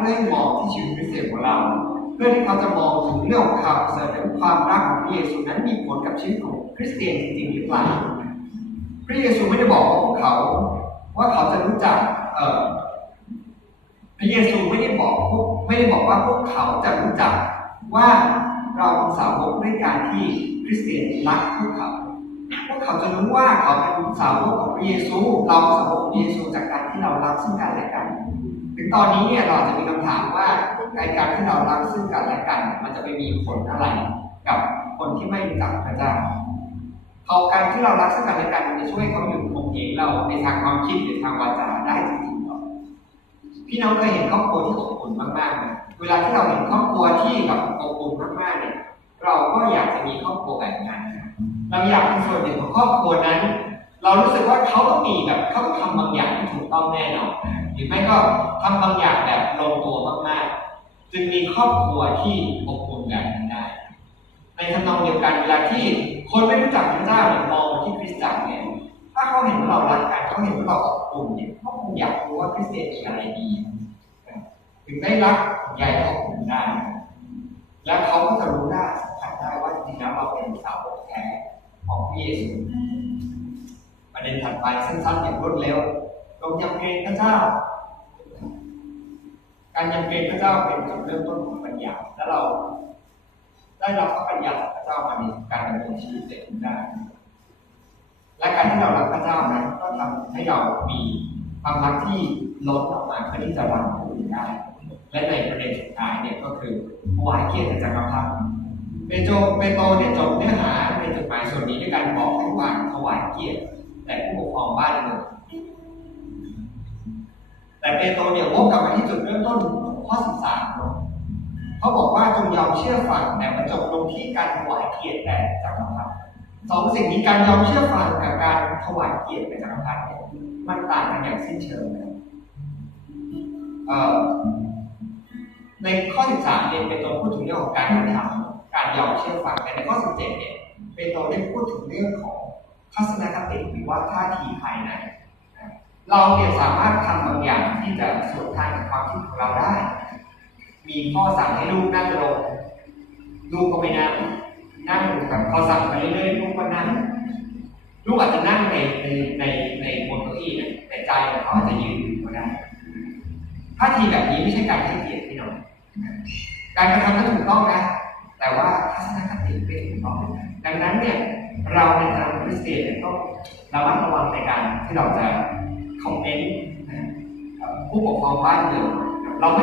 เพื่อให้มองที่ชีวิตคริสเตียนของเรา เพื่อที่เขาจะมองถึงเรื่องของข่าวเสริฐและความรักของพระเยซูนั้นมีผลกับชีวิตของคริสเตียนจริงๆหรือเปล่าพระเยซูไม่ได้บอกพวกเขาว่าเขาจะรู้จักเออพระเยซูไม่ได้บอกพวกไม่ได้บอกว่าพวกเขาจะรู้จักว่าเราเป็นสาวกด้วยการที่คริสเตียนรักพวกเขาพวกเขาจะรู้ว่าเขาเป็นสาวกของพระเยซู เราสาวกของพระเยซูจากการที่เรารักซึ่งกันและกัน ตอนนี้เนี่ยเราจะมีคำถามว่าการที่เรารักซึ่งกันและกัน มันจะไปมีผลอะไรกับคนที่ไม่รู้จักพระเจ้าเขาการที่เรารักซึ่งกันและกันจะช่วยเขาอยู่คงเหงเราในทางความคิดหรือทางวาจาได้จริงๆหรอพี่น้องเคยเห็นครอบครัวที่อบอุ่นมากๆไหมเวลาที่เราเห็นครอบครัวที่แบบอบอุ่นมากๆเนี่ย เราก็อยากจะมีครอบครัวแบบนั้นนะเราอยากเป็นส่วนหนึ่งของครอบครัวนั้น เรารู้สึกว่าเขาต้องมีแบบเขาต้องทำบางอย่างที่ถูกต้องแน่นอน รือไม่ก็ทำบางอย่างแบบลงตัวมากๆ จึงมีครอบครัวที่อบอุ่นแบบนั้นได้ ในทำนองเดียวกันเวลาที่คนไม่รู้จักพระเจ้าเนี่ยมองมาที่คริสตจักรเนี่ยถ้าเขาเห็นว่าเรารักกันเขาเห็นว่าเราอบอุ่นเนี่ยเขาคงอยากรู้ว่าคริสเตียนมีอะไรดี ถึงได้รักใหญ่อบอุ่นได้แล้วเขาก็จะรู้ได้สัมผัสได้ว่าจริงๆแล้วเราเป็นสาวกแท้ของพระเยซูประเด็นถัดไปสั้นๆอย่างรวดเร็วจงยำเกรงพระเจ้า การยำเกรงพระเจ้าเป็นจุดเริ่มต้นของปัญญา และเรา ได้รับพระปัญญาของพระเจ้ามาในการดำเนินชีวิตเด็กได้ และการที่เรารักพระเจ้านั้นก็ทำให้เรามีความรักที่ล้นออกมาเพื่อที่จะรักผู้อื่นได้ และในประเด็นสุดท้ายเนี่ยก็คือถวายเกียรติจักรพรรดิเปโตรเปโตรเนี่ยจบเนื้อหาในจดหมายส่วนนี้ด้วยการบอกให้วางถวายเกียรติแต่ผู้ปกครองบ้านเมือง แต่เปโตรเนี่ยวกกลับมาที่จุดเริ่มต้นของข้อสิบสามเขาบอกว่าจงยอมเชื่อฟังแต่บรรจบลงที่การถวายเกียรติแด่จักรพรรดิสองสิ่งนี้การยอมเชื่อฟังกับการถวายเกียรติแด่จักรพรรดิเนี่ยมันต่างกันอย่างสิ้นเชิงนะในข้อ 13เนี่ยเป็นตัวพูดถึงเรื่องของการกระทำการยอมเชื่อฟังแต่ในข้อ 17เนี่ยเป็นตัวได้พูดถึงเรื่องของทัศนคติหรือว่าท่าทีภายใน เราเนี่ยสามารถทำบางอย่างที่จะสวนทางกับความคิดของเราได้ มีพ่อสั่งให้ลูกนั่งลง ลูกก็ไม่นั่ง นั่งแบบพอสั่งไปเรื่อยๆลูกก็นั่ง ลูกอาจจะนั่งในในในในบนเก้าอี้นี่ยแต่ใจของเขาอาจจะยืนอยู่ก็ได้ท่าทีแบบนี้ไม่ใช่การให้เกียรติพี่น้องการกระทำนั้นถูกต้องนะ แต่ว่าทัศนคติไม่ถูกต้องดังนั้นเนี่ยเราในทางคริสเตียนเนี่ยต้องระมัดระวังในการที่เราจะ ของเนต์นะเอ่อผู้ปกครองบ้านเมืองเราไ